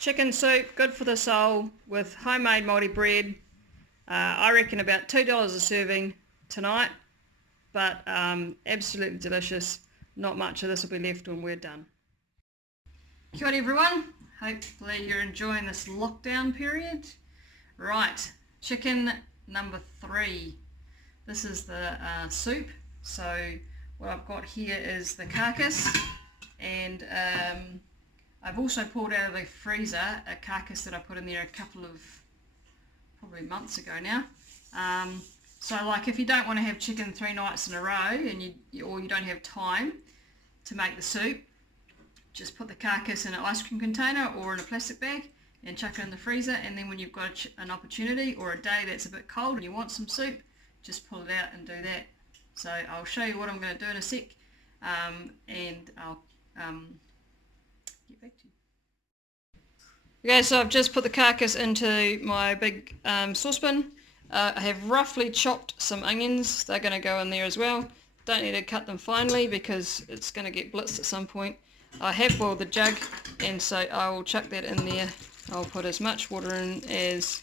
Chicken soup, good for the soul, with homemade Maori bread. I reckon about $2 a serving tonight, but absolutely delicious. Not much of this will be left when we're done. Kia ora everyone, hopefully you're enjoying this lockdown period. Right, chicken number 3. This is the soup. So what I've got here is the carcass, and I've also pulled out of the freezer a carcass that I put in there a couple of probably months ago now. So like if you don't want to have chicken 3 nights in a row and or you don't have time to make the soup, just put the carcass in an ice cream container or in a plastic bag and chuck it in the freezer, and then when you've got an opportunity or a day that's a bit cold and you want some soup, just pull it out and do that. So I'll show you what I'm going to do in a sec, and I'll get back to you. Okay, so I've just put the carcass into my big saucepan. I have roughly chopped some onions. They're going to go in there as well. Don't need to cut them finely because it's going to get blitzed at some point. I have boiled the jug, and so I will chuck that in there. I'll put as much water in as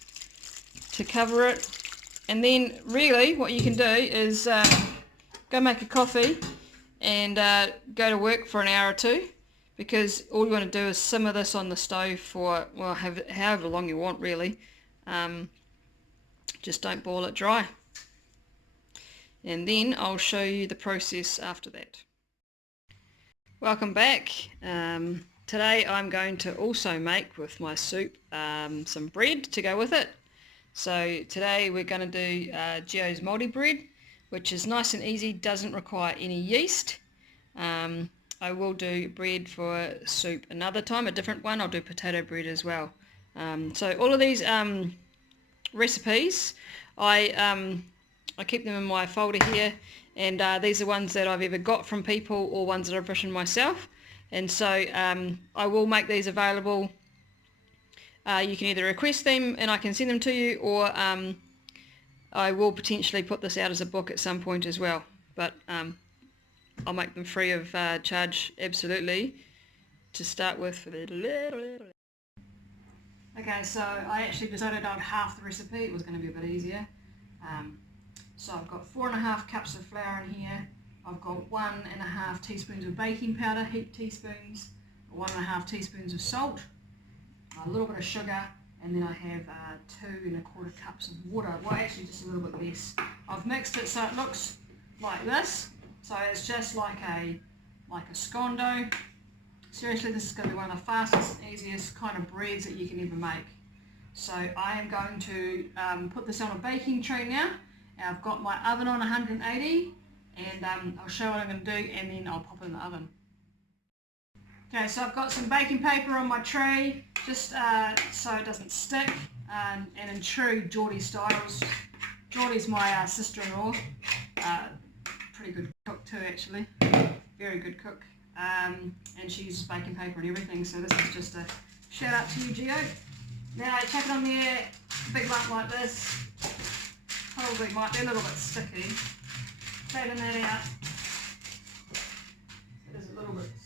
to cover it. And then really what you can do is go make a coffee and go to work for an hour or two, because all you want to do is simmer this on the stove for, well, however long you want really. Just don't boil it dry. And then I'll show you the process after that. Welcome back. Today I'm going to also make with my soup some bread to go with it. So today we're going to do Gio's Maori Bread, which is nice and easy, doesn't require any yeast. I will do bread for soup another time, a different one. I'll do potato bread as well. So all of these recipes, I keep them in my folder here, and these are ones that I've either got from people or ones that I've written myself. And so I will make these available. You can either request them and I can send them to you, or I will potentially put this out as a book at some point as well. But I'll make them free of charge, absolutely, to start with. Okay, so I actually decided on half the recipe. It was going to be a bit easier. So I've got 4.5 cups of flour in here. I've got 1.5 teaspoons of baking powder, heaped teaspoons, 1.5 teaspoons of salt, a little bit of sugar, and then I have 2.25 cups of water. Well, actually just a little bit less. I've mixed it so it looks like this. So it's just like a scone dough. Seriously, this is going to be one of the fastest and easiest kind of breads that you can ever make. So I am going to put this on a baking tray now. I've got my oven on 180, and I'll show what I'm going to do, and then I'll pop it in the oven. Okay, so I've got some baking paper on my tray, just so it doesn't stick, and in true Geordie styles. Geordie's my sister-in-law, pretty good cook too actually, very good cook, and she uses baking paper and everything, so this is just a shout out to you, Gio. Now I chuck it on there, a big lump like this, probably might be a little bit sticky. Flatten that out. It is a little bit sticky.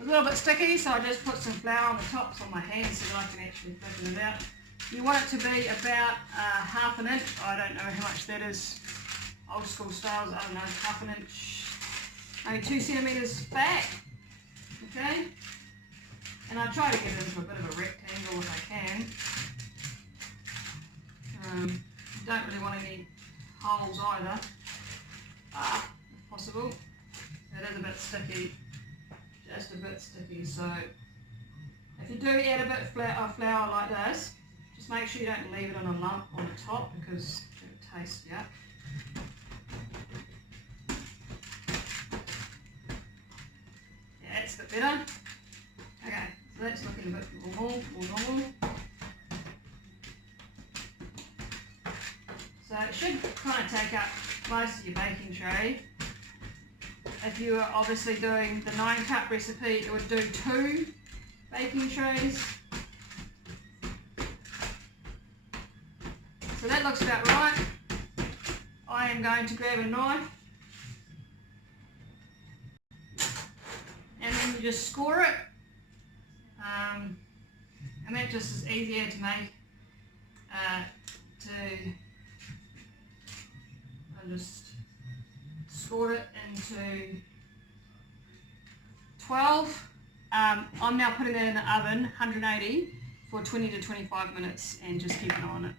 A little bit sticky, so I just put some flour on the tops on my hands so that I can actually flatten it out. You want it to be about half an inch. I don't know how much that is. Old school styles, I don't know, half an inch, maybe 2 centimetres back. Okay, and I try to get it into a bit of a rectangle if I can. Don't really want any holes either, if possible. It is a bit sticky, just a bit sticky, so if you do add a bit of flour like this, just make sure you don't leave it in a lump on the top because it will taste yuck. That's a bit better. Okay, so that's looking a bit more normal. So it should kind of take up most of your baking tray. If you were obviously doing the 9-cup recipe, it would do 2 baking trays. So that looks about right. I am going to grab a knife and then you just score it, and that just is easier to make. I just scored it into 12. I'm now putting that in the oven, 180, for 20 to 25 minutes, and just keep an eye on it.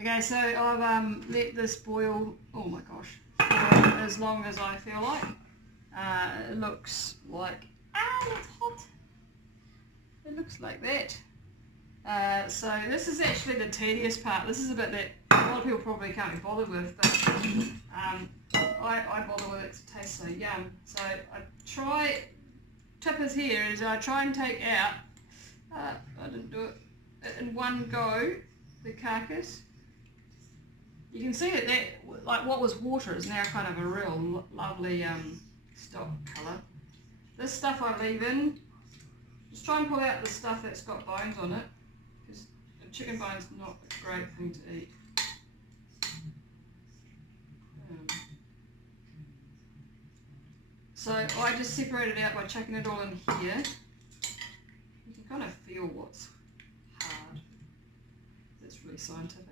Okay, so I've let this boil, oh my gosh, for as long as I feel like. It looks like, it's hot. It looks like that. So this is actually the tedious part. This is a bit that a lot of people probably can't be bothered with, but I bother with it because it tastes so yum. So tip is here is I try and take out, I didn't do it in one go, the carcass. You can see that like what was water is now kind of a real lovely stock colour. This stuff I leave in. Just try and pull out the stuff that's got bones on it, because chicken bone's not a great thing to eat. So I just separate it out by chucking it all in here. You can kind of feel what's hard. That's really scientific.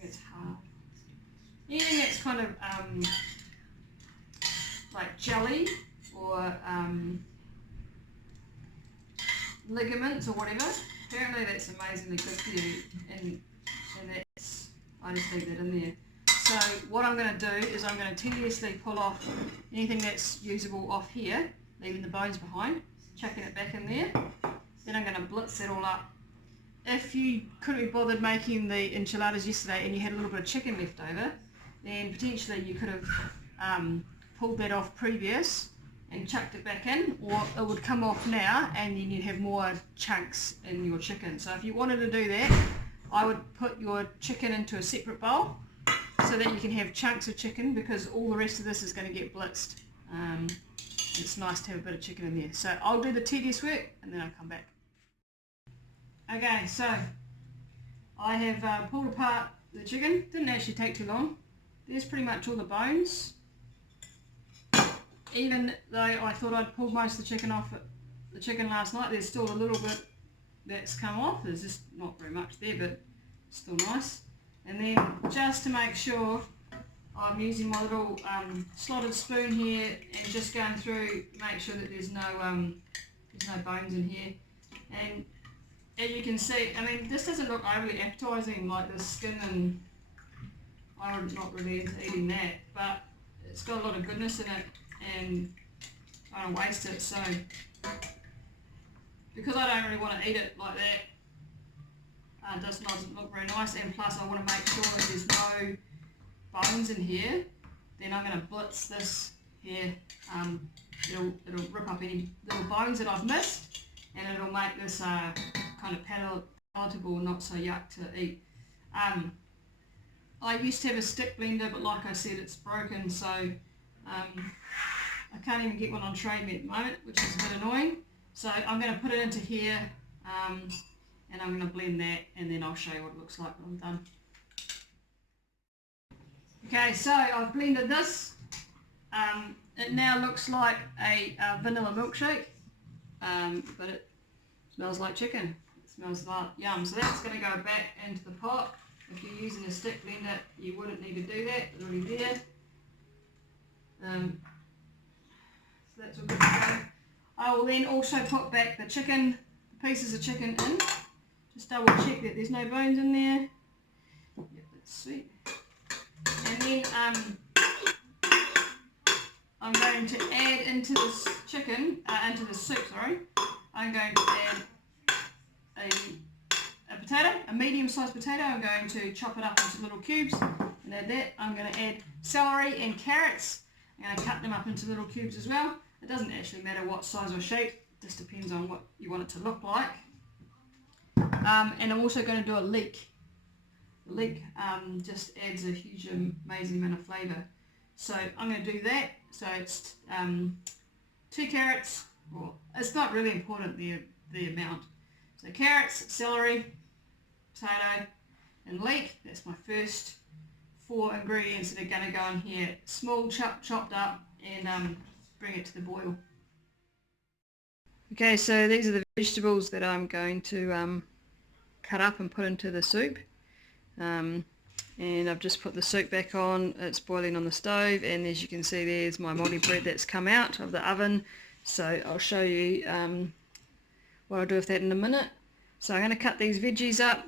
It's hard. Anything that's kind of like jelly or ligaments or whatever, apparently that's amazingly good for you, and that's, I just leave that in there. So what I'm going to do is I'm going to tediously pull off anything that's usable off here, leaving the bones behind, chucking it back in there. Then I'm going to blitz it all up. If you couldn't be bothered making the enchiladas yesterday and you had a little bit of chicken left over, then potentially you could have pulled that off previous and chucked it back in, or it would come off now and then you'd have more chunks in your chicken. So if you wanted to do that, I would put your chicken into a separate bowl so that you can have chunks of chicken, because all the rest of this is going to get blitzed. It's nice to have a bit of chicken in there. So I'll do the tedious work and then I'll come back. Okay, so I have pulled apart the chicken. Didn't actually take too long. There's pretty much all the bones. Even though I thought I'd pulled most of the chicken off the chicken last night, there's still a little bit that's come off. There's just not very much there, but still nice. And then just to make sure, I'm using my little slotted spoon here and just going through, make sure that there's no bones in here. And as you can see, I mean, this doesn't look overly appetising, like the skin, and I'm not really into eating that, but it's got a lot of goodness in it and I don't waste it. So because I don't really want to eat it like that, it doesn't look very nice, and plus I want to make sure that there's no bones in here. Then I'm going to blitz this here. It'll rip up any little bones that I've missed, and it'll make this kind of palatable, not so yuck to eat. I used to have a stick blender, but like I said, it's broken, so I can't even get one on trade me at the moment, which is a bit annoying. So I'm going to put it into here, and I'm going to blend that, and then I'll show you what it looks like when I'm done. Okay, so I've blended this. It now looks like a vanilla milkshake, but it smells like chicken. It smells like yum. So that's going to go back into the pot. If you're using a stick blender, you wouldn't need to do that. It's already there. So that's all good to go. I will then also put back the chicken, the pieces of chicken in. Just double check that there's no bones in there. Yep, that's sweet. And then I'm going to add into this chicken, into the soup, sorry, I'm going to add a potato, a medium-sized potato. I'm going to chop it up into little cubes and add that. I'm going to add celery and carrots. I'm going to cut them up into little cubes as well. It doesn't actually matter what size or shape, it just depends on what you want it to look like. And I'm also going to do a leek. The leek just adds a huge, amazing amount of flavour. So I'm going to do that. So it's 2 carrots. Well, it's not really important the amount. So carrots, celery, potato and leek. That's my first 4 ingredients that are going to go in here. Small chopped up and bring it to the boil. Okay, so these are the vegetables that I'm going to cut up and put into the soup. And I've just put the soup back on. It's boiling on the stove, and as you can see there's my Maori bread that's come out of the oven. So I'll show you what I'll do with that in a minute. So I'm going to cut these veggies up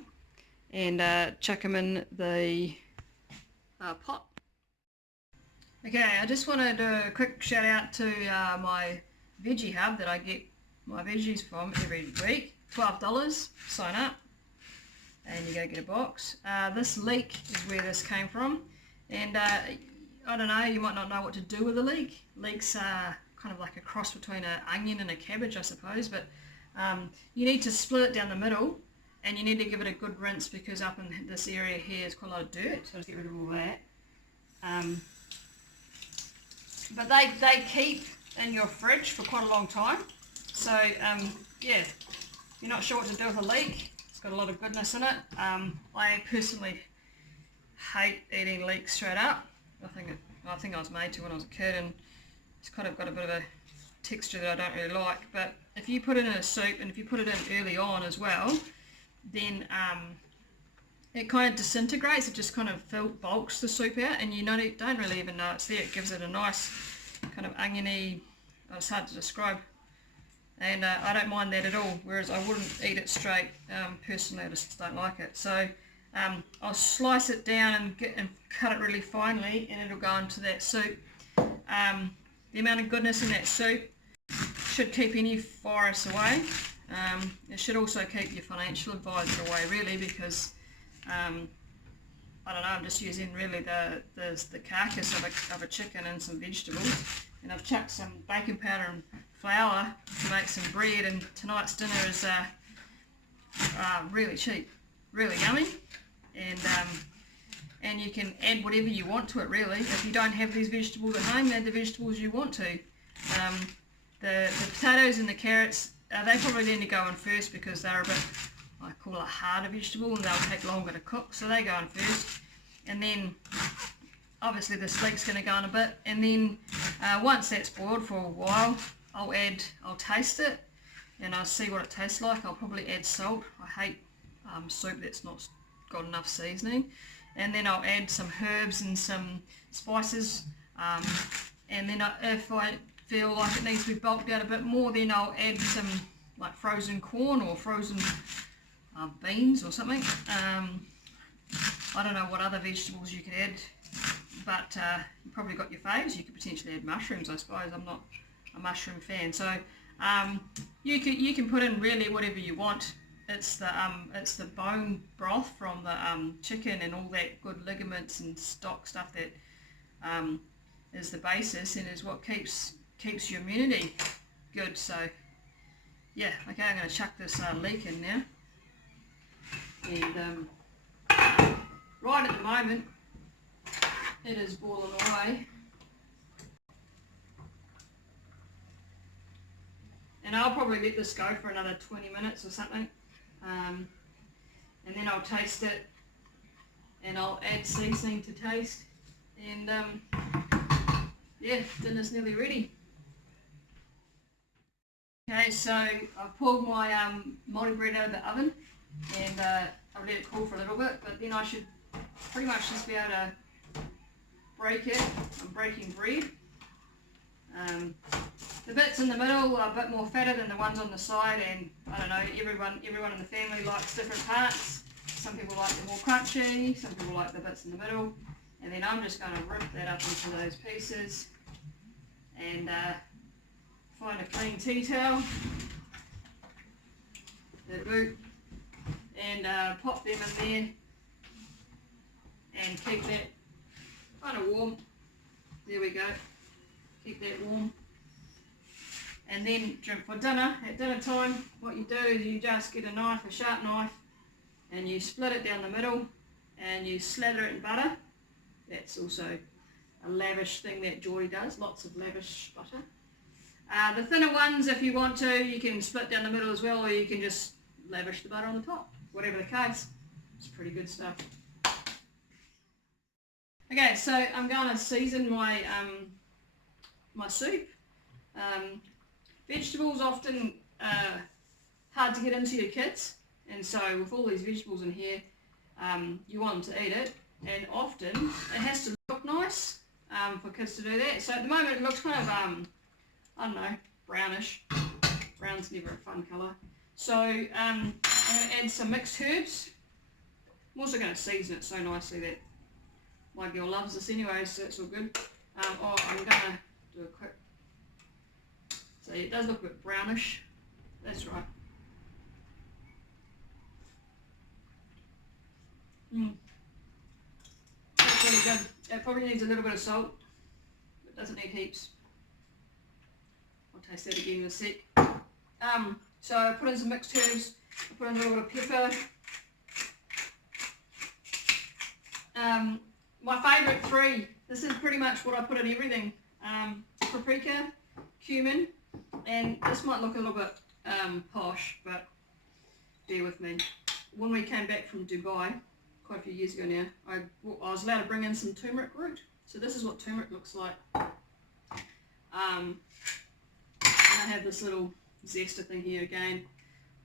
and chuck them in the pot. Okay, I just want to do a quick shout out to my veggie hub that I get my veggies from every week. $12, sign up and you go get a box. This leek is where this came from, and I don't know, you might not know what to do with a leek. Leeks are kind of like a cross between an onion and a cabbage, I suppose, but you need to split it down the middle and you need to give it a good rinse, because up in this area here is quite a lot of dirt, so let's get rid of all that. But they keep in your fridge for quite a long time, so yeah, if you're not sure what to do with a leek, it's got a lot of goodness in it. I personally hate eating leeks straight up. I think I was made to when I was a kid, and it's kind of got a bit of a texture that I don't really like. But if you put it in a soup, and if you put it in early on as well, then it kind of disintegrates. It just kind of bulks the soup out, and you don't really even know it's there. It gives it a nice kind of oniony, it's hard to describe, and I don't mind that at all, whereas I wouldn't eat it straight. Personally, I just don't like it. So I'll slice it down and cut it really finely, and it'll go into that soup. The amount of goodness in that soup should keep any virus away. It should also keep your financial advisor away, really, because I don't know, I'm just using really the carcass of a chicken and some vegetables, and I've chucked some baking powder and flour to make some bread, and tonight's dinner is really cheap, really yummy, and you can add whatever you want to it, really. If you don't have these vegetables at home, add the vegetables you want to. The potatoes and the carrots, they probably need to go in first, because they're a bit, I call it a harder vegetable, and they'll take longer to cook, so they go in first. And then obviously this leek's going to go in a bit, and then once that's boiled for a while, I'll taste it and I'll see what it tastes like. I'll probably add salt. I hate soup that's not got enough seasoning. And then I'll add some herbs and some spices, and then if I feel like it needs to be bulked out a bit more, then I'll add some like frozen corn or frozen beans or something. I don't know what other vegetables you could add, but you probably got your faves. You could potentially add mushrooms, I suppose. I'm not a mushroom fan, so you can put in really whatever you want. It's the bone broth from the chicken and all that good ligaments and stock stuff that is the basis and is what keeps your immunity good. So yeah, okay, I'm going to chuck this leek in now, and right at the moment it is boiling away, and I'll probably let this go for another 20 minutes or something, and then I'll taste it and I'll add seasoning to taste, and yeah, dinner's nearly ready. Okay, so I've pulled my Maori bread out of the oven, and I'll let it cool for a little bit, but then I should pretty much just be able to break it. I'm breaking bread. The bits in the middle are a bit more fatter than the ones on the side, and I don't know, everyone in the family likes different parts. Some people like them more crunchy, some people like the bits in the middle, and then I'm just going to rip that up into those pieces and find a clean tea towel, the boot, and pop them in there and keep that kind of warm. There we go, keep that warm. And then for dinner, at dinner time, what you do is you just get a sharp knife, and you split it down the middle and you slather it in butter. That's also a lavish thing that Geordie does, lots of lavish butter. The thinner ones, if you want to, you can split down the middle as well, or you can just lavish the butter on the top. Whatever the case, it's pretty good stuff. Okay, so I'm going to season my my soup. Vegetables often hard to get into your kids, and so with all these vegetables in here, you want them to eat it, and often it has to look nice for kids to do that. So at the moment it looks kind of, I don't know, brownish. Brown's never a fun colour. So I'm going to add some mixed herbs. I'm also going to season it so nicely that my girl loves this anyway, so that's all good. I'm going to do a quick, so it does look a bit brownish, that's right. That's really good. It probably needs a little bit of salt, but it doesn't need heaps. I'll taste that again in a sec. So I put in some mixed herbs, I put in a little bit of pepper. My favourite three, this is pretty much what I put in everything. Paprika, cumin, and this might look a little bit posh, but bear with me. When we came back from Dubai, quite a few years ago now, I was allowed to bring in some turmeric root. So this is what turmeric looks like. And I have this little zester thing here again.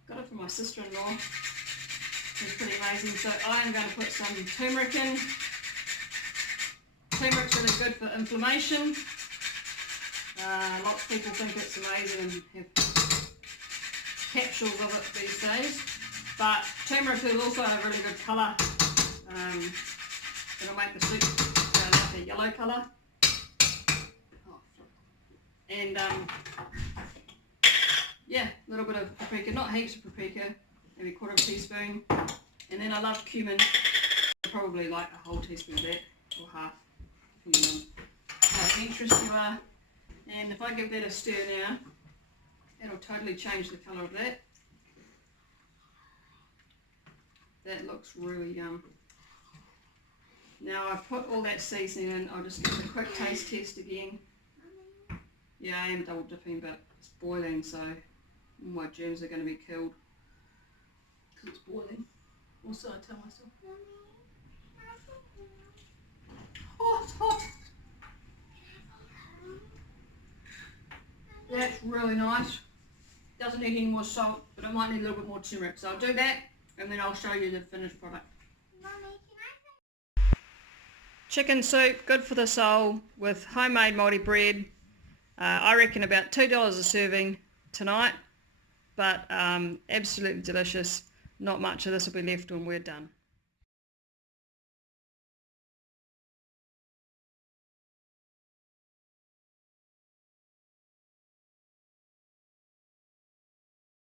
Got it from my sister-in-law. It's pretty amazing. So I'm going to put some turmeric in. Turmeric's really good for inflammation. Lots of people think it's amazing and have capsules of it these days. But turmeric will also have a really good colour. It'll make the soup like a yellow colour. And yeah, a little bit of paprika, not heaps of paprika, maybe a quarter of a teaspoon. And then I love cumin, probably like a whole teaspoon of that, or half, depending on how adventurous you are. And if I give that a stir now, it'll totally change the colour of that. That looks really yum. Now I've put all that seasoning in, I'll just give it a quick taste test again. Yeah, I am double dipping, but it's boiling, so my germs are going to be killed because it's boiling. Also, I tell myself, oh, it's hot. That's really nice. Doesn't need any more salt, but it might need a little bit more turmeric. So I'll do that, and then I'll show you the finished product. Chicken soup, good for the soul, with homemade Maori bread. I reckon about $2 a serving tonight, but absolutely delicious. Not much of this will be left when we're done.